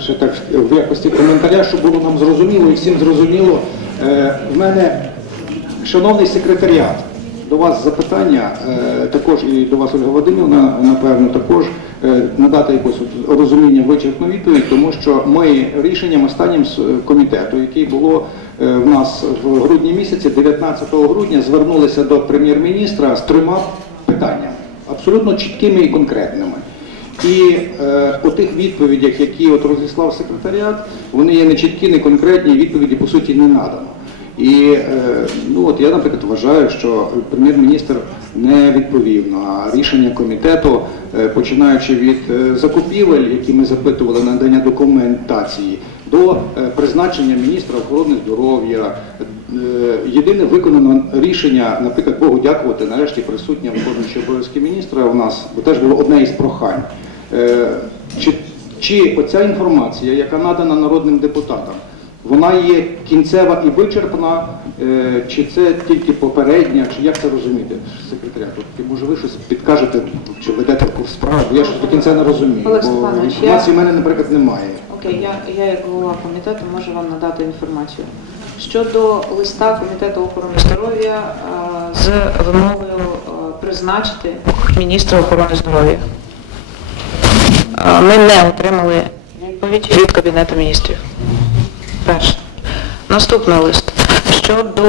ще так в якості коментаря, щоб було нам зрозуміло і всім зрозуміло. Е, В мене, шановний секретаріат, до вас запитання, е, також і до вас, Ольга Вадимівна, напевно, також е, надати якось розуміння вичерпну відповідь, тому що ми рішенням останнім комітету, який було в нас в грудні місяці, 19 грудня, звернулися до прем'єр-міністра з трьома питаннями, абсолютно чіткими і конкретними. І е, у тих відповідях, які от розіслав секретаріат, вони є не чіткі, не конкретні, відповіді по суті не надано. І е, ну от я, наприклад, вважаю, що прем'єр-міністр не відповів на рішення комітету, е, починаючи від е, закупівель, які ми запитували надання документації, до е, призначення міністра охорони здоров'я. Е, Єдине виконано рішення, наприклад, Богу дякувати, нарешті присутня виконуючий обов'язки міністра у нас, бо теж було одне із прохань. Е, Чи, чи оця інформація, яка надана народним депутатам, вона є кінцева і вичерпна, е, чи це тільки попередня, чи як це розуміти, секретаря? Може ви щось підкажете, чи ведете курс справи, бо я щось до кінця не розумію, Олег бо інформації в мене, наприклад, немає. Окей, я, я як голова комітету можу вам надати інформацію. Щодо листа Комітету охорони здоров'я е, з вимогою призначити міністра охорони здоров'я. Ми не отримали відповідь від Кабінету міністрів. Перше. Наступний лист. Щодо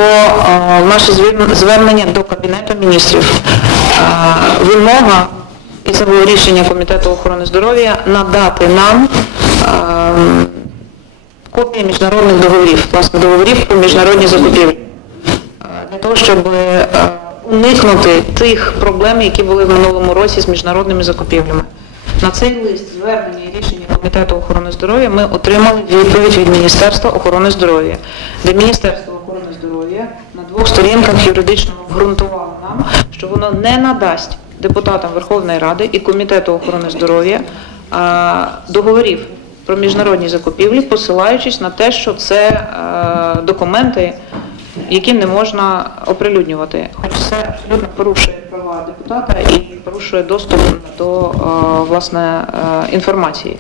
наше звернення до Кабінету міністрів, вимога, і це було рішення Комітету охорони здоров'я, надати нам копії міжнародних договорів, власне, договорів про міжнародні закупівлі. Для того, щоб е, уникнути тих проблем, які були в минулому році з міжнародними закупівлями. На цей лист звернення і рішення Комітету охорони здоров'я ми отримали відповідь від Міністерства охорони здоров'я, де Міністерство охорони здоров'я на двох сторінках юридично обґрунтувало нам, що воно не надасть депутатам Верховної Ради і Комітету охорони здоров'я договорів про міжнародні закупівлі, посилаючись на те, що це документи, які не можна оприлюднювати. Хоч це абсолютно порушує депутата і порушує доступ до е, власне е, інформації.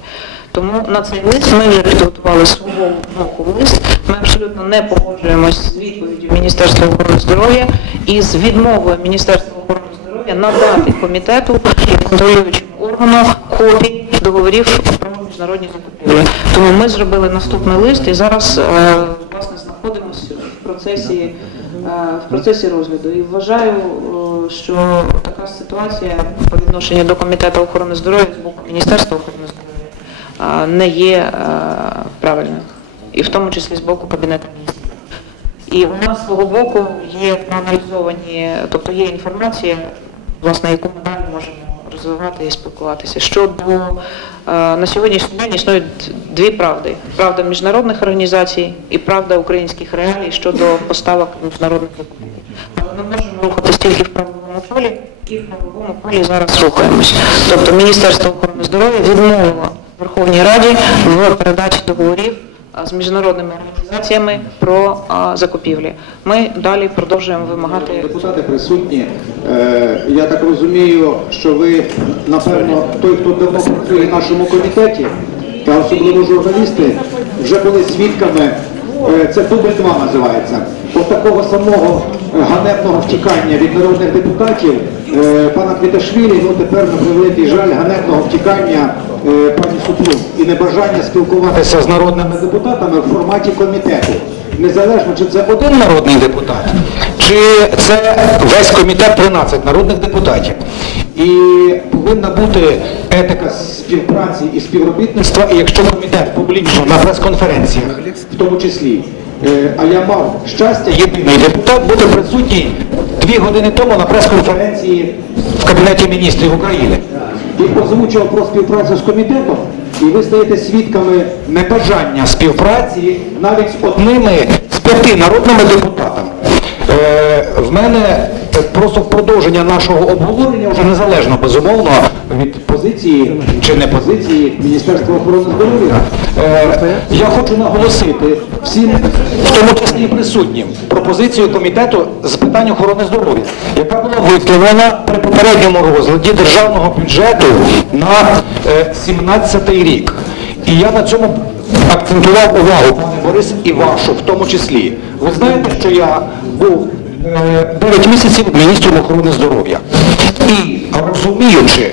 Тому на цей лист ми вже підготували свого боку лист. Ми абсолютно не погоджуємось з відповіддю Міністерства охорони здоров'я і з відмовою Міністерства охорони здоров'я надати комітету і контролюючому органу копії договорів про міжнародні закупівлі. Тому ми зробили наступний лист і зараз е, власне в процесі е, в процесі розгляду. І вважаю, е, що така ситуація по відношенню до комітету охорони здоров'я з боку Міністерства охорони здоров'я е, не є правильною, і в тому числі з боку Кабінету міністрів. І у нас з свого боку є проаналізовані, тобто є інформація, власне, яку ми далі можемо розвивати і спілкуватися. Щодо е, на сьогоднішній день існують дві правди: правда міжнародних організацій і правда українських реалій щодо поставок міжнародних. Але ми можемо рухатись тільки в правовому полі, і в правовому полі зараз рухаємось. Тобто Міністерство охорони здоров'я відмовило Верховній Раді в передачі договорів з міжнародними організаціями про закупівлі. Ми далі продовжуємо вимагати. Депутати присутні. Е, Я так розумію, що ви, напевно, той, хто давно працює в нашому комітеті, та особливо журналісти, вже були свідками, е, це дубль 2 називається, от такого самого ганебного втікання від народних депутатів е, пана Квіташвілі, ну тепер на превеликий жаль ганебного втікання е, пані Супрун і небажання спілкуватися з народними депутатами в форматі комітету. Незалежно, чи це один народний депутат, чи це весь комітет 13 народних депутатів. І повинна бути етика співпраці і співробітництва, і якщо комітет публічно на прес-конференціях, в тому числі, а я мав щастя, єдиний депутат бути присутній дві години тому на прес-конференції в Кабінеті міністрів України. І озвучував про співпрацю з комітетом, і ви стаєте свідками небажання співпраці навіть з одними з п'яти народними депутатами. Е, в мене е, просто продовження нашого обговорення, вже незалежно безумовно від позиції чи не позиції Міністерства охорони здоров'я, е, я хочу наголосити всім, в тому числі і присутнім, пропозицію комітету з питань охорони здоров'я, яка була висловлена при попередньому розгляді державного бюджету на 2017 рік. І я на цьому акцентував увагу, пане Борис, і вашу в тому числі. Ви знаєте, що я був е, 9 місяців міністром охорони здоров'я. І розуміючи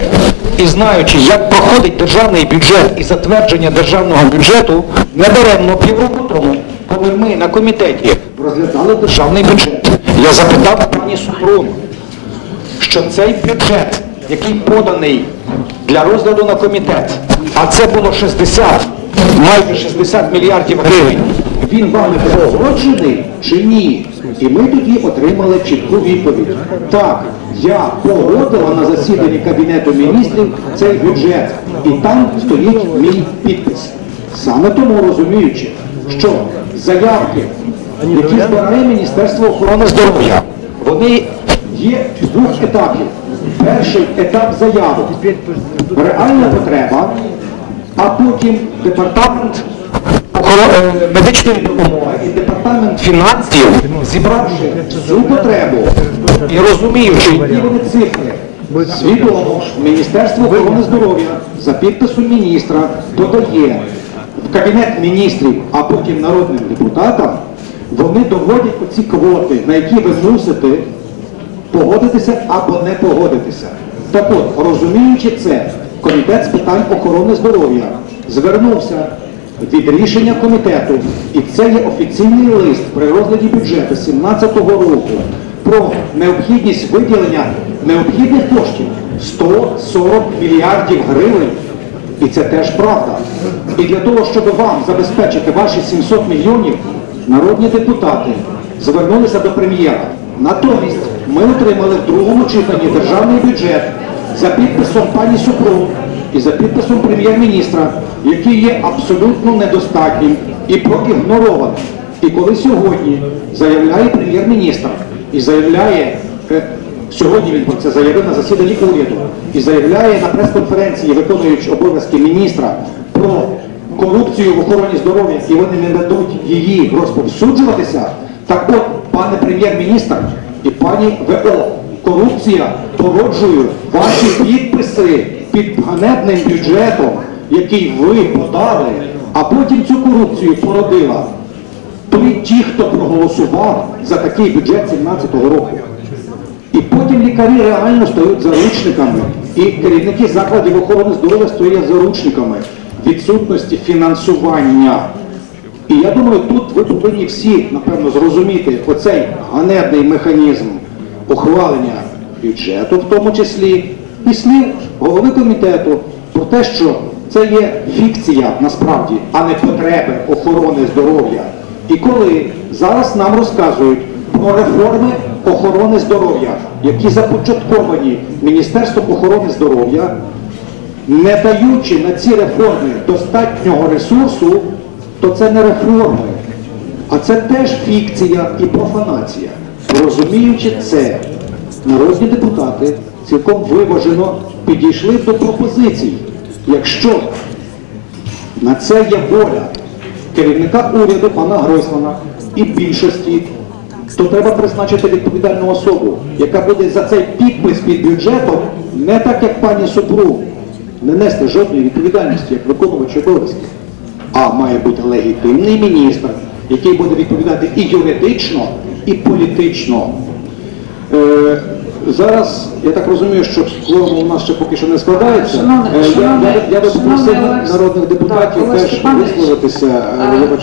і знаючи, як проходить державний бюджет і затвердження державного бюджету, недаремно півроку тому, коли ми на комітеті розглядали державний бюджет, я запитав пані Супрун, що цей бюджет, який поданий для розгляду на комітет, а це було 60, майже 60 мільярдів гривень, Він вами погоджений чи ні? І ми тоді отримали чітку відповідь. Так, я погодила на засіданні Кабінету міністрів цей бюджет, і там стоїть мій підпис. Саме тому розуміючи, що заявки, які збирає Міністерство охорони здоров'я, вони є двох етапів. Перший етап заявок реальна потреба, а потім департамент е, медичної допомоги. І департамент фінансів, зібравши цю потребу. І розуміючи, які вони цифри. Свідомо Міністерство охорони здоров'я за підписом міністра подає в Кабінет міністрів, а потім народним депутатам, вони доводять оці квоти, на які ви мусите погодитися або не погодитися. Так от, розуміючи це, Комітет з питань охорони здоров'я звернувся від рішення комітету, і це є офіційний лист при розгляді бюджету 2017 року про необхідність виділення необхідних коштів 140 мільярдів гривень. І це теж правда. І для того, щоб вам забезпечити ваші 700 мільйонів, народні депутати звернулися до прем'єра. Натомість ми отримали в другому читанні державний бюджет за підписом пані Супрун і за підписом прем'єр-міністра, який є абсолютно недостатнім і проігнорованим. І коли сьогодні заявляє прем'єр-міністр і заявляє, е, сьогодні він про це заявив на засіданні уряду, і заявляє на прес-конференції, виконуючи обов'язки міністра, про корупцію в охороні здоров'я, і вони не дадуть її розповсюджуватися, так от, пане прем'єр-міністр і пані ВО, корупція породжує ваші підписи під ганебним бюджетом, який ви подали, а потім цю корупцію породила ті, хто проголосував за такий бюджет 17-го року. І потім лікарі реально стають заручниками, і керівники закладів охорони здоров'я стоять заручниками відсутності фінансування. І я думаю, тут ви повинні всі, напевно, зрозуміти оцей ганебний механізм ухвалення бюджету, в тому числі, і слів голови комітету про те, що це є фікція насправді, а не потреби охорони здоров'я. І коли зараз нам розказують про реформи охорони здоров'я, які започатковані Міністерством охорони здоров'я, не даючи на ці реформи достатнього ресурсу, то це не реформи, а це теж фікція і профанація. Розуміючи це, народні депутати цілком виважено підійшли до пропозицій. Якщо на це є воля керівника уряду пана Гройсмана і більшості, то треба призначити відповідальну особу, яка буде за цей підпис під бюджетом, не так як пані Супрун, не нести жодної відповідальності як виконувач обов'язків, а має бути легітимний міністр, який буде відповідати і юридично, і політично. Е, зараз я так розумію, що кворум у нас ще поки що не складається. Шановний- Е, я, шановний- я, я би попросив народних депутатів Так, теж висловитися. Е, я бачу,